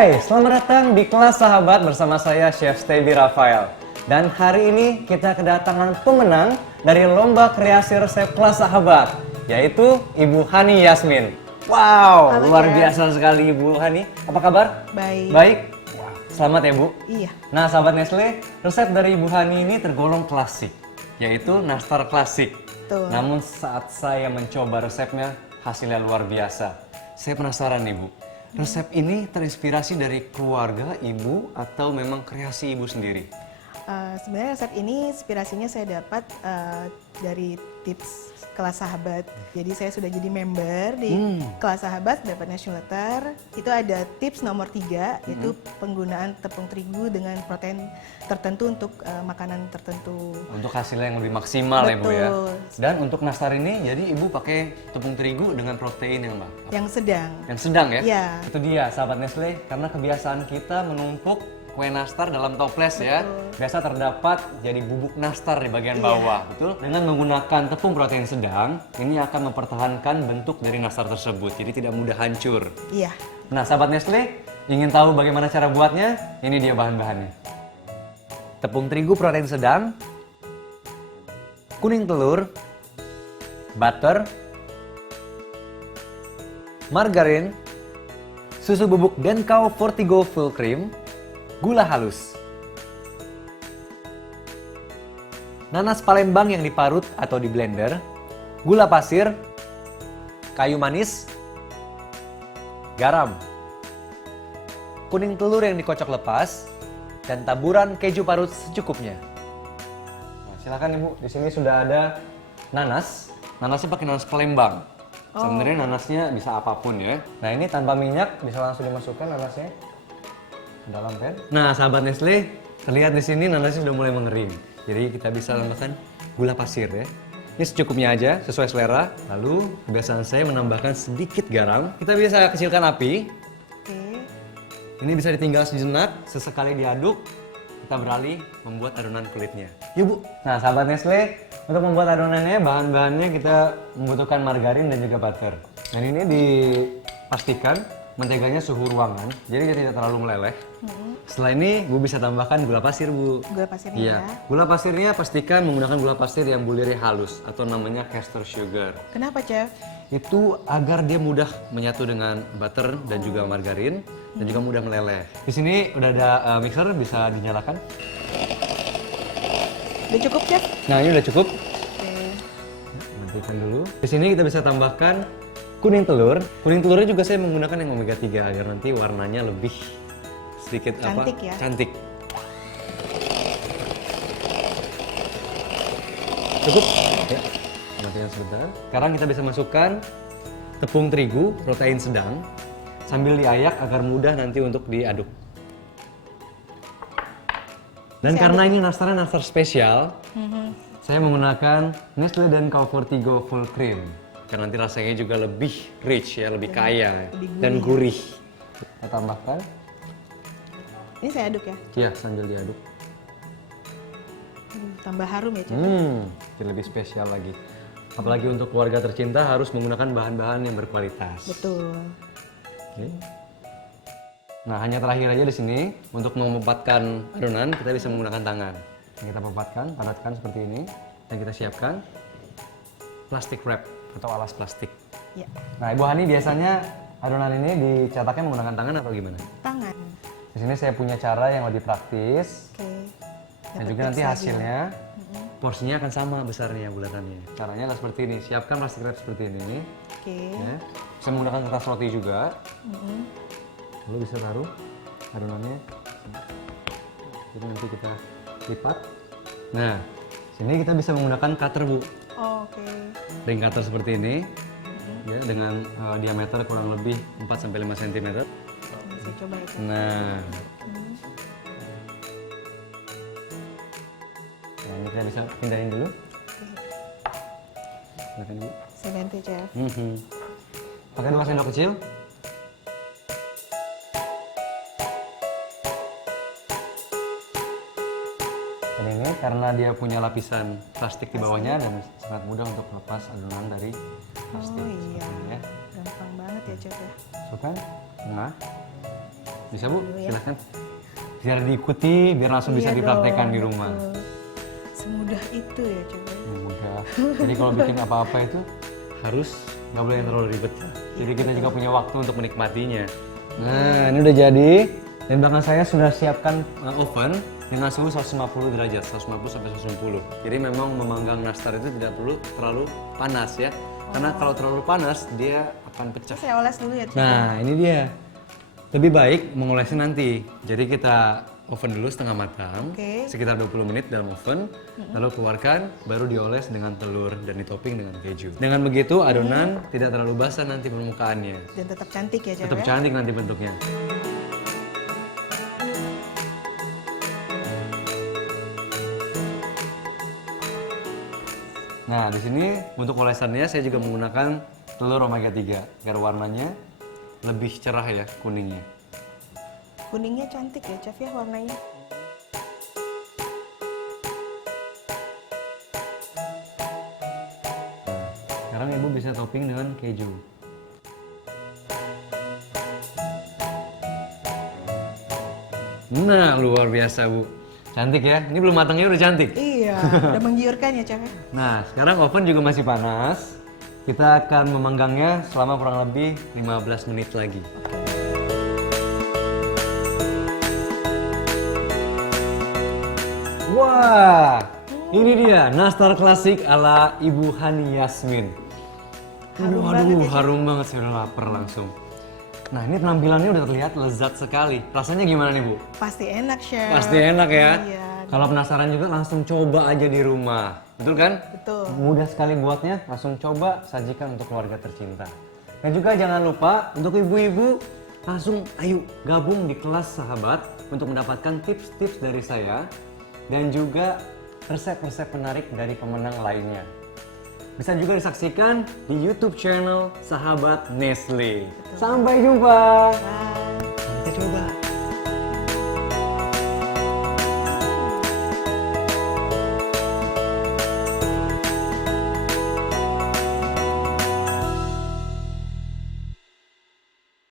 Hai, selamat datang di kelas sahabat bersama saya Chef Steby Rafael. Dan hari ini kita kedatangan pemenang dari lomba kreasi resep kelas sahabat, yaitu Ibu Hani Yasmin. Wow, Halo, luar Chef. biasa sekali Ibu Hani. Apa kabar? Baik. Baik. Wah, selamat ya Bu. Iya. Nah sahabat Nestle, resep dari Ibu Hani ini tergolong klasik, yaitu nastar klasik. Betul. Namun saat saya mencoba resepnya, hasilnya luar biasa. Saya penasaran nih Bu, resep ini terinspirasi dari keluarga Ibu atau memang kreasi Ibu sendiri? Sebenarnya resep ini inspirasinya saya dapat dari tips kelas sahabat. Jadi saya sudah jadi member di kelas sahabat, dapat national letter. Itu ada tips nomor 3, yaitu penggunaan tepung terigu dengan protein tertentu untuk makanan tertentu. Untuk hasilnya yang lebih maksimal ya Bu ya. Betul. Dan untuk nastar ini, jadi Ibu pakai tepung terigu dengan protein yang apa? Yang sedang. Yang sedang ya? Iya. Itu dia sahabat Nestle, karena kebiasaan kita menumpuk kue nastar dalam toples ya. Biasa terdapat jadi bubuk nastar di bagian bawah, betul? Dengan menggunakan tepung protein sedang, ini akan mempertahankan bentuk dari nastar tersebut, jadi tidak mudah hancur. Iya. Nah sahabat Nestle, ingin tahu bagaimana cara buatnya? Ini dia bahan-bahannya. Tepung terigu protein sedang, kuning telur, butter, margarin, susu bubuk Denkau Fortigo Full Cream, gula halus, nanas Palembang yang diparut atau di blender, gula pasir, kayu manis, garam, kuning telur yang dikocok lepas, dan taburan keju parut secukupnya. Nah, silakan Ibu, di sini sudah ada nanas. Nanasnya pakai nanas Palembang. Sebenarnya nanasnya bisa apapun ya. Nah ini tanpa minyak, bisa langsung dimasukkan nanasnya ke dalam pan. Nah sahabat Nestle, terlihat di sini nanasnya sudah mulai mengering. Jadi kita bisa tambahkan gula pasir ya. Ini secukupnya aja, sesuai selera. Lalu kebiasaan saya menambahkan sedikit garam. Kita bisa kecilkan api. Oke. Ini bisa ditinggal sejenak, sesekali diaduk, kita beralih membuat adonan kulitnya. Yuk Bu. Nah sahabat Nestle, untuk membuat adonannya, bahan-bahannya kita membutuhkan margarin dan juga butter. Dan ini dipastikan menteganya suhu ruangan, jadi dia tidak terlalu meleleh. Setelah ini Bu bisa tambahkan gula pasir Bu. Gula pasirnya Iya. ya. Gula pasirnya pastikan menggunakan gula pasir yang bulir halus atau namanya caster sugar. Kenapa, Chef? Itu agar dia mudah menyatu dengan butter dan juga margarin dan juga mudah meleleh. Di sini udah ada mixer, bisa dinyalakan. Udah cukup, Chef? Nah ini udah cukup. Oke. Matikan dulu. Di sini kita bisa tambahkan kuning telur. Kuning telurnya juga saya menggunakan yang omega 3 agar nanti warnanya lebih sedikit Cantik ya? Cantik. Cukup? Ya. Matikan sebentar. Sekarang kita bisa masukkan tepung terigu protein sedang sambil diayak agar mudah nanti untuk diaduk. Dan karena ini nastarnya nastar spesial, saya menggunakan Nestle Denkau Fortigo Full Cream. Karena nanti rasanya juga lebih rich ya, lebih kaya lebih gurih dan ya. gurih. Kita tambahkan. Ini saya aduk ya? Ya, sambil diaduk. Tambah harum ya, Chef? Jadi lebih spesial lagi. Apalagi untuk keluarga tercinta harus menggunakan bahan-bahan yang berkualitas. Betul. Oke. Nah, hanya terakhir aja di sini untuk memepatkan adonan kita bisa menggunakan tangan. Yang kita pepatkan, padatkan seperti ini, dan kita siapkan plastic wrap atau alas plastik. Ya. Nah, Ibu Hani biasanya adonan ini dicetaknya menggunakan tangan atau gimana? Tangan. Di sini saya punya cara yang lebih praktis. Oke. Dan Dapat juga nanti tips lagi. hasilnya porsinya akan sama besarnya bulatannya. Caranya adalah seperti ini. Siapkan plastik wrap seperti ini. Oke. Ya. Bisa menggunakan kertas roti juga. Lalu bisa taruh adonannya. Jadi nanti kita lipat. Nah, sini kita bisa menggunakan cutter Bu. Oh, oke. Ring cutter seperti ini. Ya, dengan diameter kurang lebih 4-5 cm. Saya coba ya, Chef. Nah. Nah, ini kita bisa pindahin dulu. Silakan Ibu. Saya bantu, Chef. Pakai 2 sendok kecil. Dan ini karena dia punya lapisan plastik di bawahnya dan sangat mudah untuk melepas adonan dari plastik. Oh iya. Seperti ini ya. Gampang banget ya, Chef ya. Masukkan tengah. Bisa Bu, Dulu ya. silahkan. Biar diikuti, biar langsung bisa Iya dipraktekkan dong, di rumah. betul. Semudah itu ya coba. Mudah. Jadi kalau bikin apa-apa itu harus nggak boleh yang terlalu ribet. Jadi kita juga punya waktu untuk menikmatinya. Nah, ini udah jadi. Dan belakang saya sudah siapkan oven dengan suhu 150 derajat, 150 sampai 160. Jadi memang memanggang nastar itu tidak perlu terlalu panas ya. Karena kalau terlalu panas dia akan pecah. Saya oles dulu ya, Chef. Nah, ini dia. Lebih baik mengolesnya nanti. Jadi kita oven dulu setengah matang, Oke. sekitar 20 menit dalam oven, lalu keluarkan, baru dioles dengan telur dan ditopping dengan keju. Dengan begitu adonan tidak terlalu basah nanti permukaannya. Dan tetap cantik ya, Chef. Tetap ya? cantik nanti bentuknya. Nah, di sini untuk olesannya saya juga menggunakan telur omega 3 agar warnanya lebih cerah ya kuningnya. Kuningnya cantik ya, Chef ya warnanya. Sekarang Ibu bisa topping dengan keju. Nah, luar biasa Bu. Cantik ya, ini belum matangnya udah cantik. Iya, udah menggiurkan ya, Chef ya. Nah, sekarang oven juga masih panas. Kita akan memanggangnya selama kurang lebih 15 menit lagi. Wah, ini dia nastar klasik ala Ibu Hani Yasmin. Harum banget ya, Chef. Harum banget, saya udah lapar langsung. Nah, ini penampilannya udah terlihat lezat sekali. Rasanya gimana nih Bu? Pasti enak, Chef. Pasti enak ya? Iya, Kalau penasaran juga langsung coba aja di rumah. Betul kan? betul. Mudah sekali buatnya, langsung coba sajikan untuk keluarga tercinta. Dan juga jangan lupa untuk ibu-ibu langsung ayo gabung di kelas sahabat untuk mendapatkan tips-tips dari saya dan juga resep-resep menarik dari pemenang lainnya. Bisa juga disaksikan di YouTube channel Sahabat Nestle. Sampai jumpa. Bye.